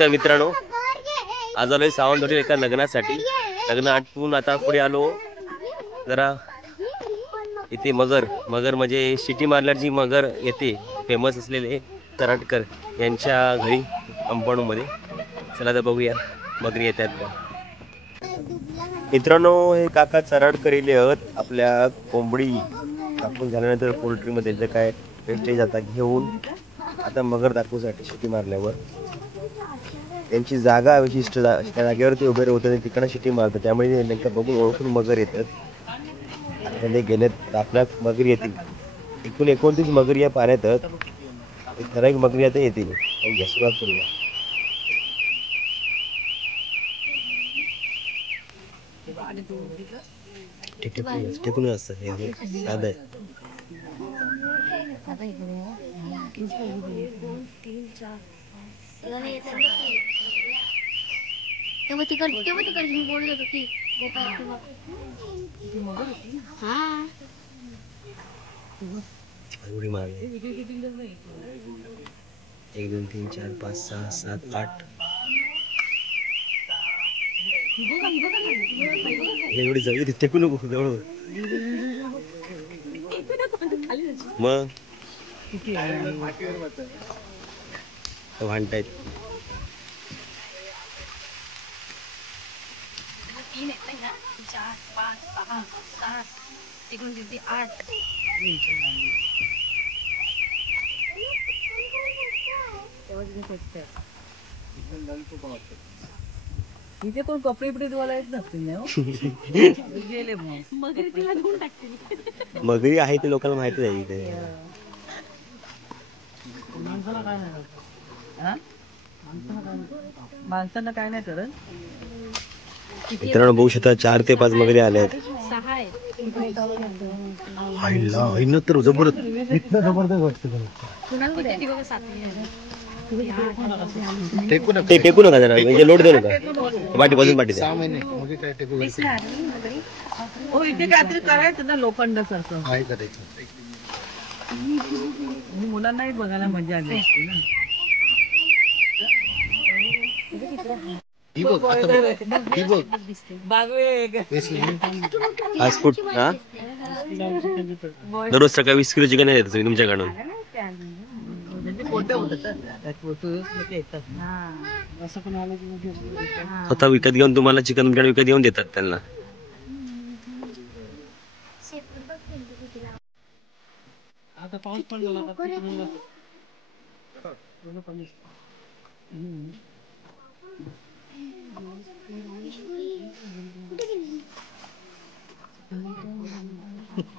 नमस्कार मित्रांनो, आज आलोय सावंतवाडी एका लग्नासाठी. लग्न आटपून आता पुढे आलो. जरा इथे मगर म्हणजे शिटी मारल्यावर जी मगर येते फेमस असलेले तराटकर यांच्या घरी कंपाऊंड मध्ये. चला तर बघूया मगरी येतात का. मित्रांनो, हे काका चराडकर इले आहेत. आपल्या कोंबडी कापून झाल्यानंतर पोल्ट्री मध्ये जे काय वेस्टेज आता घेऊन आता मगर दाखवूसाठी शिटी मारल्यावर त्यांची जागा विशिष्ट त्या जागेवर ते उभे राहतात आणि तिकडे शिटी मारतात. त्यामुळे नेमकं बघून ओळखून मगर येतात. त्यांनी गेलेत आपल्या मगरी येतील. एकूण 29 मगरी या पाण्यात आहेत. ठराविक मगरी आता येतील. सुरुवात करूया. टिकून असतं हे साधं आहे. उडी मारली. 1 2 3 4 5 6 7 8 एवढी जवळ तिथे टेकू नको जवळ मग भांडतायत. 3 4 5 6 7 तिकडून किती 8 इथे कोण कपडे बिडे धुवायला येत नसतील गेले मगरी आहे ते लोकांना माहिती आहे. इथे माणसांना काय नाही करत. मित्रांनो बघू शकता 4 ते 5 मगरी आल्या आहेत. तर जबरदस्त टेकू नका जरा, म्हणजे लोड देऊ नका. पाठी बाजून पाठी द्या. इथे काहीतरी करायचं ना लोखंडाचं असं मुलांनाही बघायला मजा आली असते ना. फास्ट फूड हा दररोज सकाळी 20 किलो चिकन येतं तुम्ही तुमच्याकडून. स्वतः विकत घेऊन तुम्हाला चिकन तुमच्याकडे विकत घेऊन देतात त्यांना. आता पाऊस पडला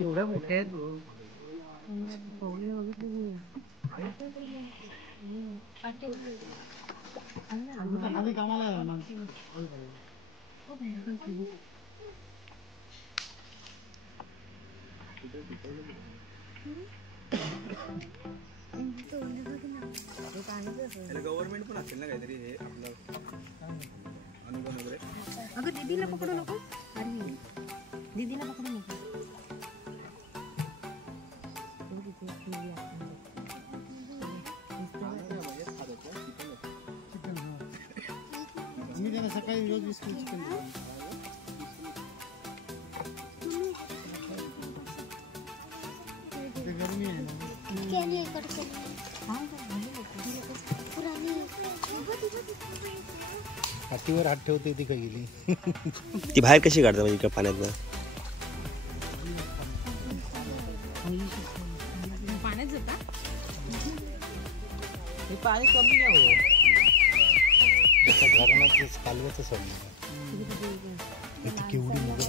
एवढ्या मोठ्या आहेत. गव्हर्नमेंट पण असेल ना काहीतरी हे आपलं अनुदान वगैरे. अगं दीदीला पकडू नको. अरे दीदीला पकडू नको. मी त्यांना सकाळी रोज 20 किलो चिकन देतो. ते गरमी आहे ना. हातीवर हात ठेवते ती काय गेली. ती बाहेर कशी काढतात म्हणजे पाण्यात जाता हे पाणी कमी नाही हो. घराण्याच कालव्याचं सोडलं इथे केवढी मगर.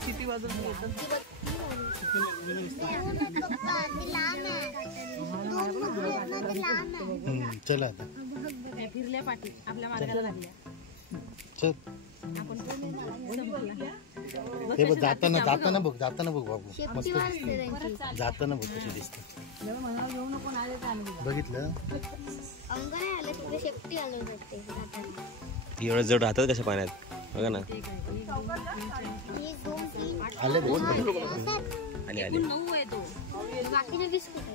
किती वाजून चला आता फिरल्या पाठी आपल्या मार्गाला लागल्या. चल हे बघ जाताना बघ बाबू मस्त जाताना बघ कशी दिसते. बघितलं एवढं जड राहतात कशा पाण्यात. बघा ना आले दोन आले आले 9 आहे तो. बाकीचे 20 कुठे?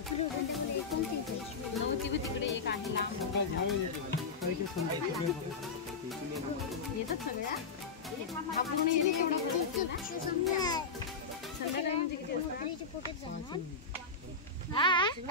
9 तिकडे एक आहे लांब. येतात सगळ्या. आपण एरिया एवढा भरतो ना. संध्याकाळी म्हणजे किती वाजता?